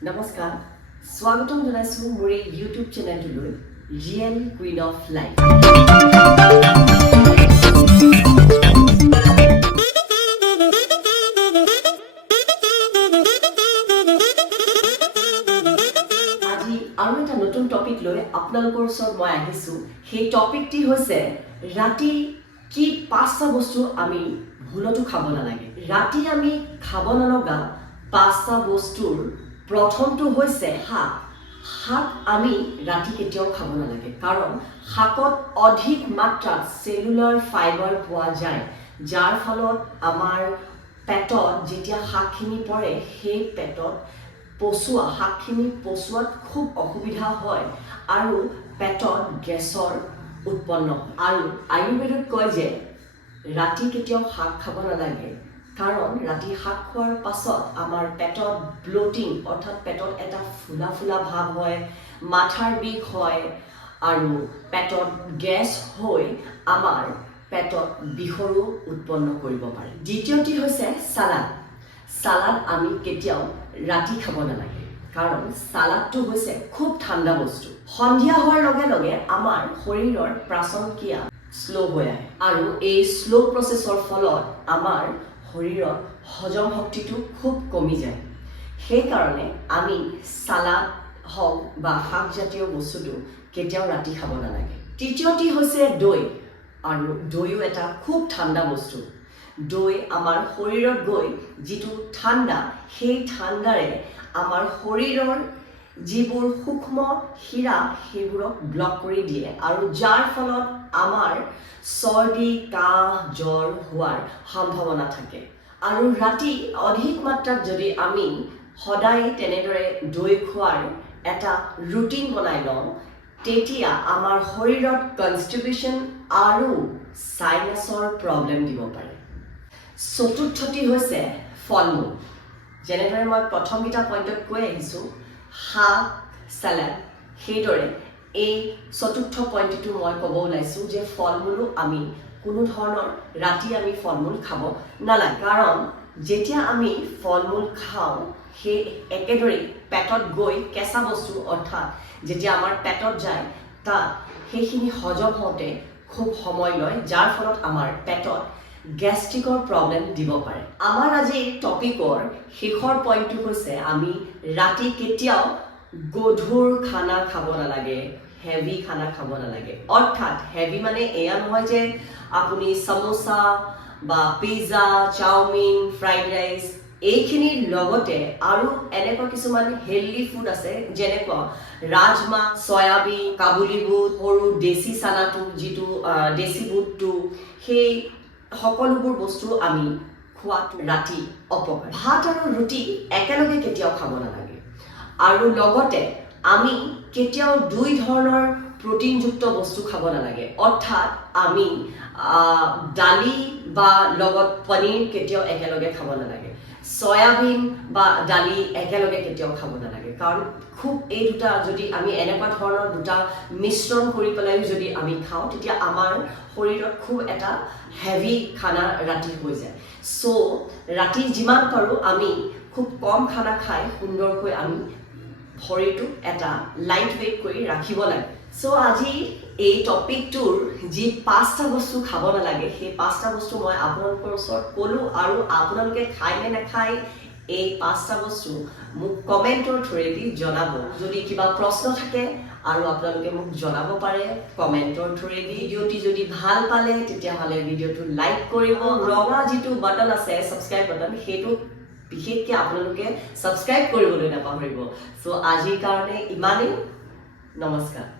নমস্কাৰ স্বাগতম জনাইছো মোৰ এই ইউটিউব চেনেলটোলৈ ৰিয়েল কুইন অফ লাইফ আজি আৰু এটা নতুন টপিক লৈ আপোনালোকৰ ওচৰত মই আহিছো সেই টপিকটি হৈছে ৰাতি কি পাঁচটা বস্তু আমি ভুলতো খাব নালাগে ৰাতি আমি খাব নলগা পাঁচটা বস্তুৰ প্ৰথমটো হৈছে শাক শাক আমি ৰাতি কেতিয়াও খাব নালাগে কাৰণ শাকত অধিক মাত্ৰাত সেলুলাৰ ফাইবাৰ পোৱা যায় যাৰ ফলত আমাৰ পেটত যেতিয়া শাকখিনি পৰে সেই পেটত পচোৱা শাকখিনি পচোৱাত খুব অসুবিধা হয় আৰু পেটত গেছৰ উৎপন্ন হয় আৰু আয়ুৰ্বেদত কয় যে ৰাতি কেতিয়াও শাক খাব নালাগে কাৰণ ৰাতি শাক খোৱাৰ পাছত আমাৰ পেটত ব্লোটিং অৰ্থাৎ পেটত এটা ফুলা ফুলা ভাৱ হয় মাথাৰ বিষ হয় আৰু পেটত গেছ হৈ আমাৰ পেটত বিষৰো উৎপন্ন কৰিব পাৰে দ্বিতীয়টি হৈছে সালাড সালাড আমি কেতিয়াও ৰাতি খাব নালাগে কাৰণ সালাডটো হৈছে খুব ঠাণ্ডা বস্তু সন্ধিয়া হোৱাৰ লগে লগে আমাৰ শৰীৰৰ পাচন ক্ৰিয়া স্লো হৈ আহে আৰু এই স্লো প্ৰচেছৰ ফলত আমাৰ শৰীৰৰ হজম শক্তিটো খুব কমি যায় সেইকাৰণে আমি সালাড হওক বা শাকজাতীয় বস্তুটো কেতিয়াও ৰাতি খাব নালাগে তৃতীয়টি হৈছে দৈ আৰু দৈও এটা খুব ঠাণ্ডা বস্তু দৈ আমাৰ শৰীৰত গৈ যিটো ঠাণ্ডা সেই ঠাণ্ডাৰে আমাৰ শৰীৰৰ যিবোৰ সূক্ষ্ম শিৰা সেইবোৰক ব্লক কৰি দিয়ে আৰু যাৰ ফলত আমাৰ চৰ্দি কাহ জ্বৰ হোৱাৰ সম্ভাৱনা থাকে আৰু ৰাতি অধিক মাত্ৰাত যদি আমি সদায় তেনেদৰে দৈ খোৱাৰ এটা ৰুটিন বনাই লওঁ তেতিয়া আমাৰ শৰীৰত কনষ্টিপেশ্যন আৰু সাইনাছৰ প্ৰব্লেম দিব পাৰে চতুৰ্থটি হৈছে ফল মূল যেনেদৰে মই প্ৰথমকেইটা পইণ্টত কৈ আহিছোঁ শাক সালাড সেইদৰে এই চতুৰ্থ পইণ্টটো মই ক'ব ওলাইছোঁ যে ফল মূলো আমি কোনো ধৰণৰ ৰাতি আমি ফল মূল খাব নালাগে কাৰণ যেতিয়া আমি ফল মূল খাওঁ সেই একেদৰেই পেটত গৈ কেঁচা বস্তু অৰ্থাৎ যেতিয়া আমাৰ পেটত যায় তাত সেইখিনি হজম হওঁতে খুব সময় লয় যাৰ ফলত আমাৰ পেটত গেষ্ট্ৰিকৰ প্ৰব্লেম দিব পাৰে আমাৰ আজি টপিকৰ শেষৰ পইণ্টটো হৈছে আমি ৰাতি কেতিয়াও গধুৰ খানা খাব নালাগে হেভি খানা খাব নালাগে অৰ্থাৎ হেভি মানে এয়া নহয় যে আপুনি সমোসা বা পিজ্জা চাওমিন ফ্ৰাইড ৰাইচ এইখিনিৰ লগতে আৰু এনেকুৱা কিছুমান হেল্ডি ফুড আছে যেনেকুৱা ৰাজমা সয়াবিন কাবুলী বুট সৰু দেশী চানাটো যিটো দেশী বুটটো সেই সকলোবোৰ বস্তু আমি খোৱাটো ৰাতি অপকাৰ ভাত আৰু ৰুটি একেলগে কেতিয়াও খাব নালাগে আৰু লগতে আমি কেতিয়াও দুই ধৰণৰ প্ৰটিনযুক্ত বস্তু খাব নালাগে অৰ্থাৎ আমি দালি বা লগত পনীৰ কেতিয়াও একেলগে খাব নালাগে সয়াবিন বা দালি একেলগে কেতিয়াও খাব নালাগে কাৰণ খুব এই দুটা যদি আমি এনেকুৱা ধৰণৰ দুটা মিশ্ৰণ কৰি পেলাই যদি আমি খাওঁ তেতিয়া আমাৰ শৰীৰত খুব এটা হেভি খানা ৰাতি হৈ যায় চ' ৰাতি যিমান পাৰোঁ আমি খুব কম খানা খাই সুন্দৰকৈ আমি শৰীৰটোক এটা লাইট ৱেইট কৰি ৰাখিব লাগে চ' আজি এই টপিকটোৰ যি পাঁচটা বস্তু খাব নালাগে সেই পাঁচটা বস্তু মই আপোনালোকৰ ওচৰত ক'লোঁ আৰু আপোনালোকে খায় নে নাখায় এই পাঁচটা বস্তু মোক কমেণ্টৰ থ্ৰুৱেদি জনাব যদি কিবা প্ৰশ্ন থাকে আৰু আপোনালোকে মোক জনাব পাৰে কমেণ্টৰ থ্ৰুৱেদি ভিডিঅ'টি যদি ভাল পালে তেতিয়াহ'লে ভিডিঅ'টো লাইক কৰিব ৰঙা যিটো বাটন আছে ছাবস্ক্ৰাইব বাটন সেইটো বিশেষকৈ আপোনালোকে ছাবস্ক্ৰাইব কৰিবলৈ নাপাহৰিব চ' আজিৰ কাৰণে ইমানেই নমস্কাৰ